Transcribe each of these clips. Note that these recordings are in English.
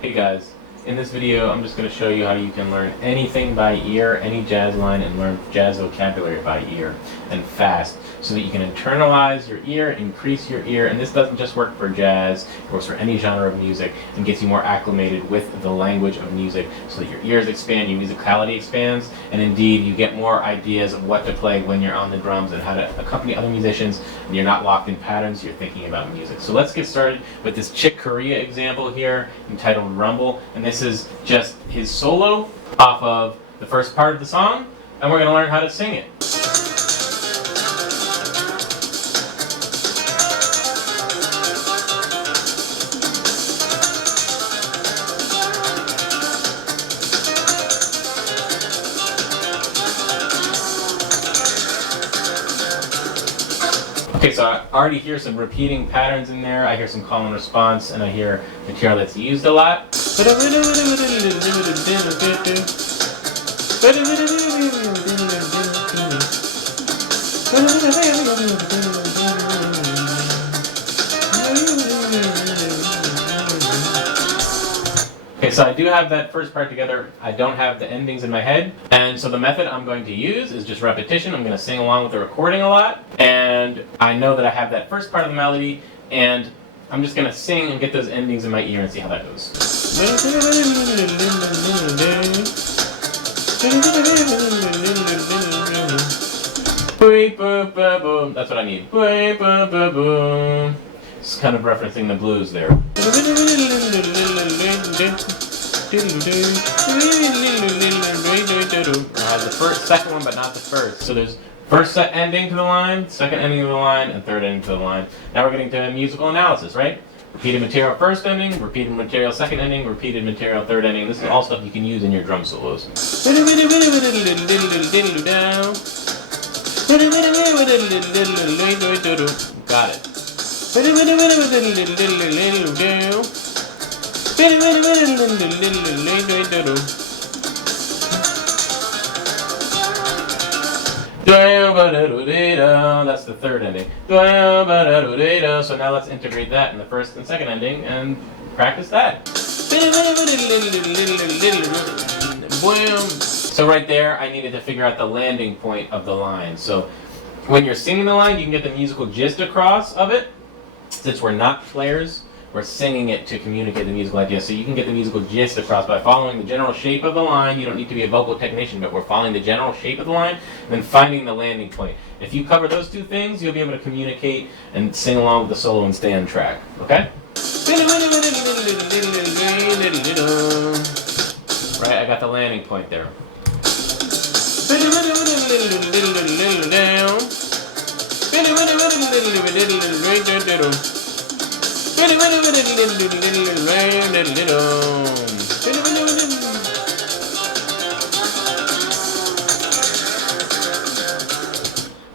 Hey guys, in this video I'm just going to show you how you can learn anything by ear, any jazz line, and learn jazz vocabulary by ear, and fast, so that you can internalize your ear, increase your ear. And this doesn't just work for jazz, it works for any genre of music and gets you more acclimated with the language of music, so that your ears expand, your musicality expands, and indeed you get more ideas of what to play when you're on the drums and how to accompany other musicians, and you're not locked in patterns, you're thinking about music. So let's get started with this Chick Corea example here entitled Rumble, and this is just his solo off of the first part of the song, and we're going to learn how to sing it. Okay, so I already hear some repeating patterns in there, I hear some call and response, and I hear material that's used a lot. Okay, so I do have that first part together. I don't have the endings in my head. And so the method I'm going to use is just repetition. I'm going to sing along with the recording a lot. And I know that I have that first part of the melody, and I'm just going to sing and get those endings in my ear and see how that goes. That's what I need. It's kind of referencing the blues there. I have the second one, but not the first. So there's first ending to the line, second ending to the line, and third ending to the line. Now we're getting to musical analysis, right? Repeated material first ending, repeated material second ending, repeated material third ending. This is all stuff you can use in your drum solos. Got it. That's the third ending. So now let's integrate that in the first and second ending and practice that. So right there, I needed to figure out the landing point of the line. So when you're singing the line, you can get the musical gist across of it. Since we're not players, we're singing it to communicate the musical idea. So you can get the musical gist across by following the general shape of the line. You don't need to be a vocal technician, but we're following the general shape of the line and then finding the landing point. If you cover those two things, you'll be able to communicate and sing along with the solo and stay on track. Okay? Right, I got the landing point there.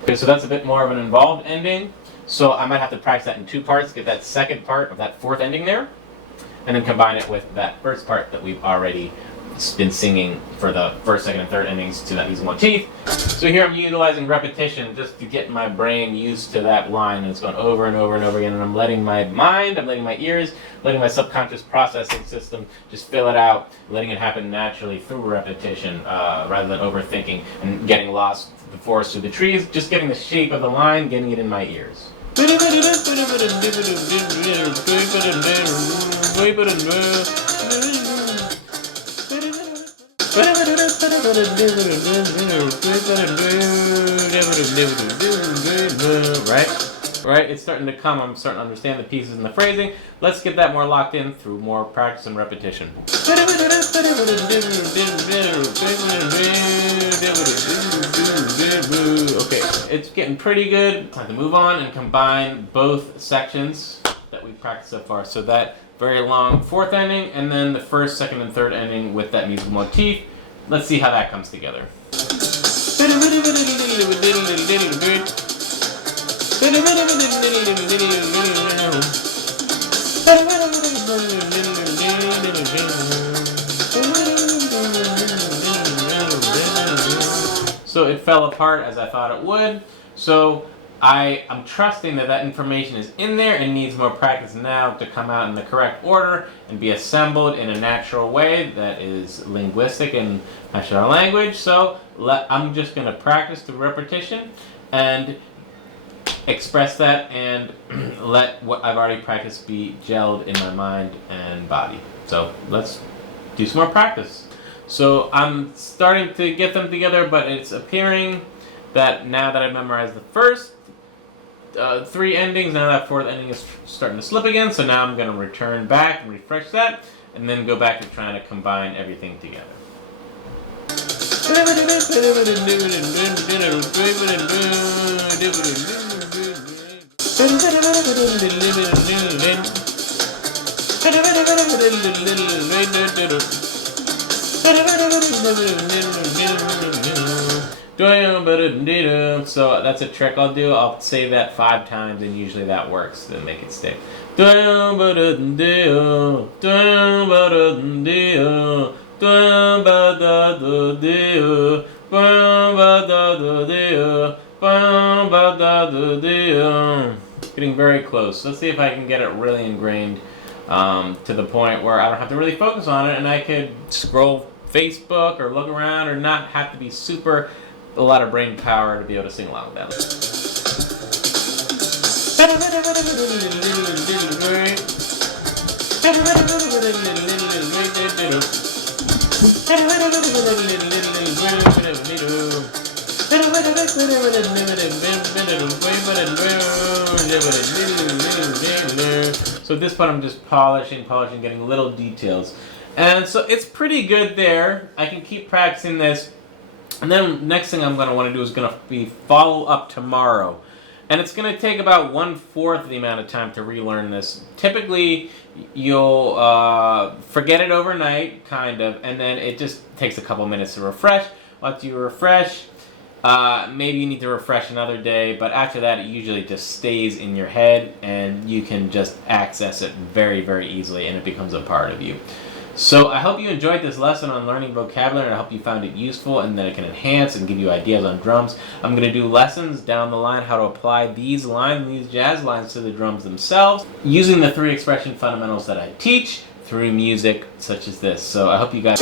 Okay, so that's a bit more of an involved ending. So I might have to practice that in two parts, get that second part of that fourth ending there, and then combine it with that first part that we've already been singing for the first, second, and third endings to that musical motif. So here I'm utilizing repetition just to get my brain used to that line, and it's going over and over and over again, and I'm letting my mind, I'm letting my ears, letting my subconscious processing system just fill it out, letting it happen naturally through repetition rather than overthinking and getting lost the forest through the trees, just getting the shape of the line, getting it in my ears. Right, it's starting to come. I'm starting to understand the pieces and the phrasing. Let's get that more locked in through more practice and repetition. Okay, it's getting pretty good. Time to move on and combine both sections that we've practiced so far. So that very long fourth ending and then the first, second, and third ending with that musical motif. Let's see how that comes together. So it fell apart as I thought it would. So I'm trusting that that information is in there and needs more practice now to come out in the correct order and be assembled in a natural way that is linguistic and natural language. So I'm just going to practice the repetition and express that and let what I've already practiced be gelled in my mind and body. So let's do some more practice. So I'm starting to get them together, but it's appearing that now that I've memorized the first 3 endings, now that 4th ending is starting to slip again. So now I'm going to return back and refresh that, and then go back to trying to combine everything together. So that's a trick I'll do. I'll say that 5 times, and usually that works to make it stick. Getting very close. Let's see if I can get it really ingrained to the point where I don't have to really focus on it, and I could scroll Facebook or look around or not have to be a lot of brain power to be able to sing along with that. So at this point I'm just polishing, getting little details. And so it's pretty good there. I can keep practicing this. And then next thing I'm going to want to do is going to be follow up tomorrow. And it's going to take about 1/4 the amount of time to relearn this. Typically, you'll forget it overnight, kind of, and then it just takes a couple minutes to refresh. Once you refresh, maybe you need to refresh another day, but after that it usually just stays in your head and you can just access it very, very easily and it becomes a part of you. So I hope you enjoyed this lesson on learning vocabulary, and I hope you found it useful and that it can enhance and give you ideas on drums. I'm going to do lessons down the line how to apply these lines, these jazz lines, to the drums themselves using the 3 expression fundamentals that I teach through music such as this. So I hope you guys...